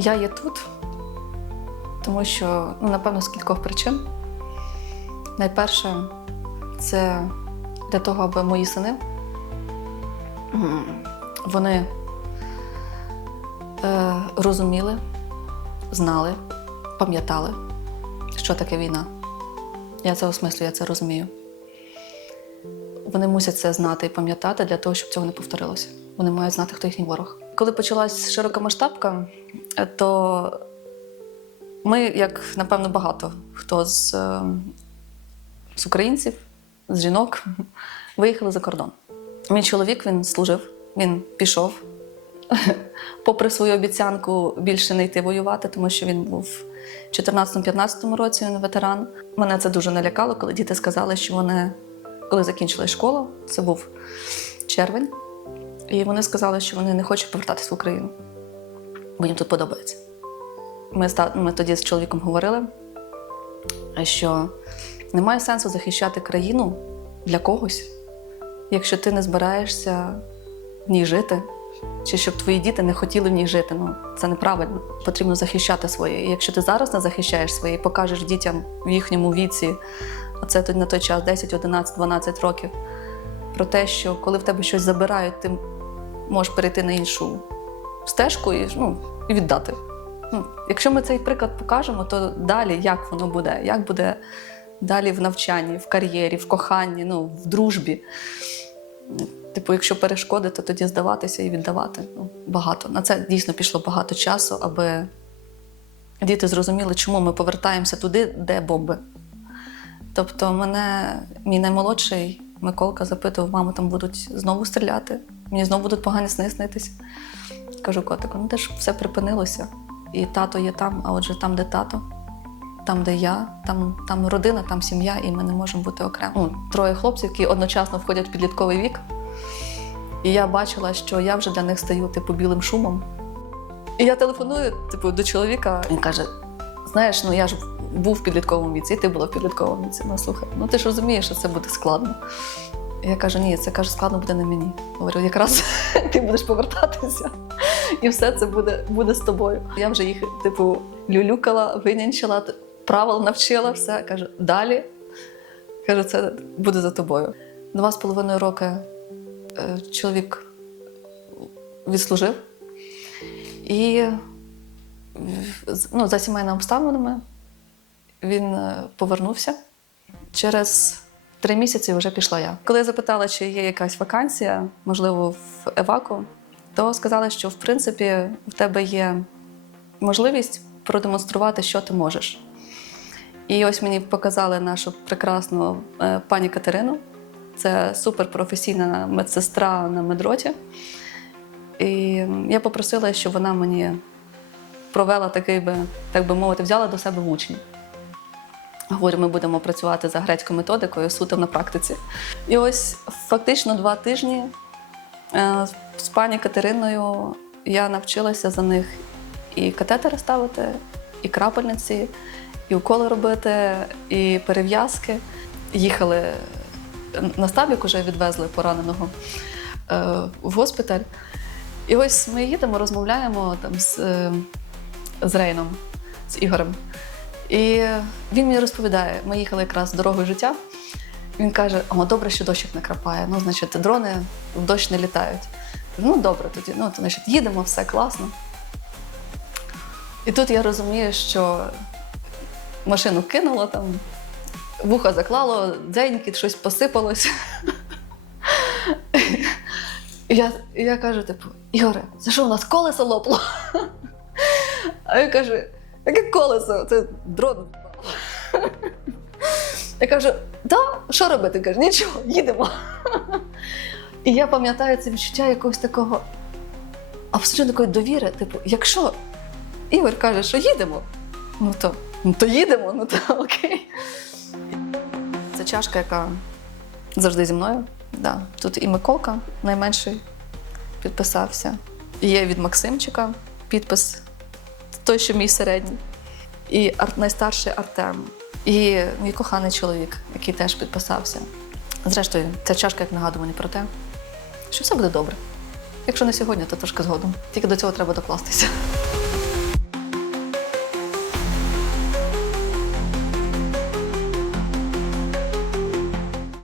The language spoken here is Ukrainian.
Я є тут, тому що, ну, напевно, з кількох причин. Найперше, це для того, аби мої сини вони е, розуміли, знали, пам'ятали, що таке війна. Я це осмислюю, я це розумію. Вони мусять це знати і пам'ятати для того, щоб цього не повторилося. Вони мають знати, хто їхній ворог. Коли почалась широкомасштабка, е, то ми, як напевно, багато хто з, е, з українців, з жінок, виїхали за кордон. Мій чоловік він служив, він пішов, попри свою обіцянку більше не йти воювати, тому що він був в 14-15 році, він ветеран. Мене це дуже налякало, коли діти сказали, що вони, коли закінчили школу, це був червень, і вони сказали, що вони не хочуть повертатись в Україну, бо їм тут подобається. Ми, ми тоді з чоловіком говорили, що немає сенсу захищати країну для когось, якщо ти не збираєшся в ній жити, чи щоб твої діти не хотіли в ній жити. Ну, це неправильно. Потрібно захищати своє. І якщо ти зараз не захищаєш своє, і покажеш дітям в їхньому віці, а це на той час 10, 11, 12 років, про те, що коли в тебе щось забирають, ти можеш перейти на іншу стежку і, ну, і віддати. Ну, якщо ми цей приклад покажемо, то далі як воно буде? Як буде далі в навчанні, в кар'єрі, в коханні, ну, в дружбі? Типу, якщо перешкоди, то тоді здаватися і віддавати. Ну, багато. На це дійсно пішло багато часу, аби діти зрозуміли, чому ми повертаємося туди, де бомби. Тобто, мене мій наймолодший Миколка запитував, мамо, там будуть знову стріляти, мені знову будуть погані сни снитись. Кажу, котику, ну де ж все припинилося. І тато є там, а отже, там, де тато, там, де я, там, там родина, там сім'я, і ми не можемо бути окремо. Ну, троє хлопців, які одночасно входять в підлітковий вік. І я бачила, що я вже для них стаю типу білим шумом. І я телефоную типу, до чоловіка. Він каже: знаєш, ну я ж був в підлітковому віці, і ти була в підлітковому віці. Ну слухай, ну ти ж розумієш, що це буде складно. Я кажу, ні, це каже, складно буде не мені. Говорю, якраз ти будеш повертатися, і все це буде, буде з тобою. Я вже їх, типу, люлюкала, винянчила, правил навчила, все. Кажу, далі. Кажу, це буде за тобою. Два з половиною роки е, чоловік відслужив. І ну, за сімейними обставинами він е, повернувся. Через три місяці вже пішла я. Коли я запитала, чи є якась вакансія, можливо, в Еваку, то сказали, що в принципі в тебе є можливість продемонструвати, що ти можеш. І ось мені показали нашу прекрасну е, пані Катерину. Це суперпрофесійна медсестра на медроті. І я попросила, щоб вона мені провела такий би, так би мовити, взяла до себе в учні. Говорю, ми будемо працювати за грецькою методикою, суто на практиці. І ось фактично два тижні е, з пані Катериною я навчилася за них і катетери ставити, і крапельниці, і уколи робити, і перев'язки. Їхали на стабік, уже відвезли пораненого е, в госпіталь. І ось ми їдемо, розмовляємо там з, е, з Рейном, з Ігорем. І він мені розповідає, ми їхали якраз дорогою життя. Він каже: О, добре, що дощик не крапає. Ну, значить, дрони в дощ не літають. Ну, добре, тоді. Ну, то, значить, їдемо, все класно. І тут я розумію, що машину кинуло там, вуха заклало, дзеньки, щось посипалось. І я, я кажу, типу, Ігоре, це що у нас колесо лопло? А він каже, яке колесо? Це дрон. Я кажу, да, що робити? Каже, нічого, їдемо. І я пам'ятаю це відчуття якогось такого абсолютно такої довіри. Типу, якщо Ігор каже, що їдемо, ну то, ну то їдемо, ну то окей. Це чашка, яка завжди зі мною. Да. Тут і Миколка найменший підписався. Є від Максимчика підпис, той, що мій середній. І ар- найстарший Артем. І мій коханий чоловік, який теж підписався. Зрештою, ця чашка як нагадування про те, що все буде добре. Якщо не сьогодні, то трошки згодом. Тільки до цього треба докластися.